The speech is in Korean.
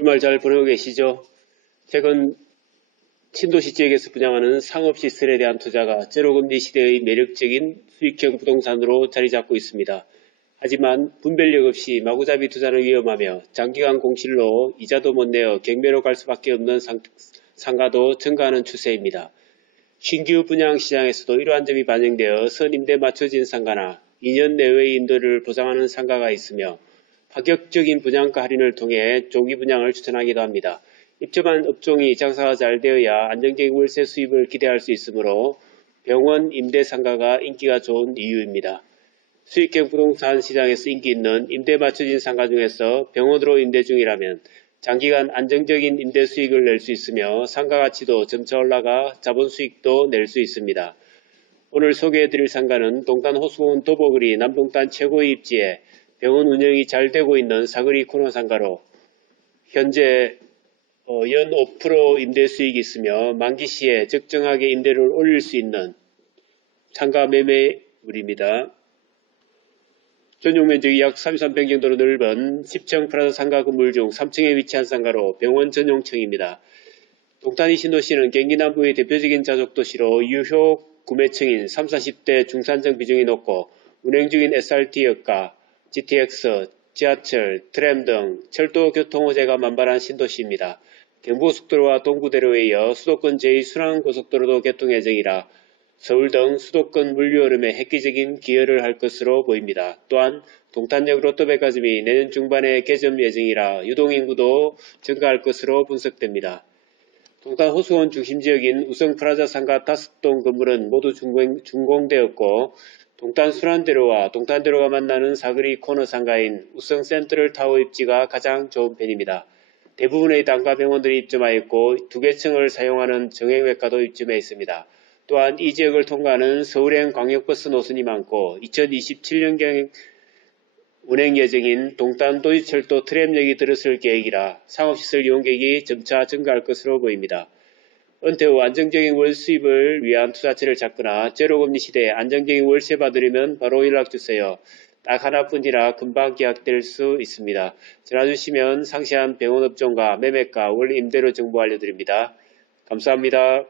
주말 잘 보내고 계시죠? 최근 신도시 지역에서 분양하는 상업 시설에 대한 투자가 제로금리 시대의 매력적인 수익형 부동산으로 자리 잡고 있습니다. 하지만 분별력 없이 마구잡이 투자는 위험하며 장기간 공실로 이자도 못 내어 경매로 갈 수밖에 없는 상, 상가도 증가하는 추세입니다. 신규 분양 시장에서도 이러한 점이 반영되어 선임대 맞춰진 상가나 2년 내외의 인도를 보장하는 상가가 있으며 파격적인 분양가 할인을 통해 조기 분양을 추천하기도 합니다. 입점한 업종이 장사가 잘 되어야 안정적인 월세 수입을 기대할 수 있으므로 병원 임대 상가가 인기가 좋은 이유입니다. 수익형 부동산 시장에서 인기 있는 임대 맞춰진 상가 중에서 병원으로 임대 중이라면 장기간 안정적인 임대 수익을 낼 수 있으며 상가 가치도 점차 올라가 자본 수익도 낼 수 있습니다. 오늘 소개해드릴 상가는 동탄 호수원 도보거리 남동탄 최고의 입지에 병원 운영이 잘 되고 있는 사거리 코너 상가로 현재 어, 연5% 임대 수익이 있으며 만기 시에 적정하게 임대를 올릴 수 있는 상가 매매물입니다. 전용 면적이 약 33평 정도로 넓은 10층 프라자 상가 건물 중 3층에 위치한 상가로 병원 전용층입니다. 동탄이 신도시는 경기 남부의 대표적인 자족 도시로 유효 구매층인 3, 40대 중산층 비중이 높고 운행 중인 SRT역과 GTX, 지하철, 트램 등 철도 교통 호재가 만발한 신도시입니다. 경부고속도로와 동구대로에 이어 수도권 제2순환고속도로도 개통 예정이라 서울 등 수도권 물류 흐름에 획기적인 기여를 할 것으로 보입니다. 또한 동탄역 로또백화점이 내년 중반에 개점 예정이라 유동인구도 증가할 것으로 분석됩니다. 동탄 호수원 중심지역인 우성프라자 상가 다섯 동 건물은 모두 준공, 준공되었고 동탄 순환대로와 동탄대로가 만나는 사거리 코너 상가인 우성 센트럴 타워 입지가 가장 좋은 편입니다. 대부분의 단가 병원들이 입점하였고 두 개 층을 사용하는 정형외과도 입점해 있습니다. 또한 이 지역을 통과하는 서울행 광역버스 노선이 많고 2027년경 운행 예정인 동탄 도지철도 트램역이 들어설 계획이라 상업시설 이용객이 점차 증가할 것으로 보입니다. 은퇴 후 안정적인 월 수입을 위한 투자처를 찾거나 제로금리 시대에 안정적인 월세 받으려면 바로 연락주세요. 딱 하나뿐이라 금방 계약될 수 있습니다. 전화 주시면 상세한 병원 업종과 매매가, 월 임대료 정보 알려드립니다. 감사합니다.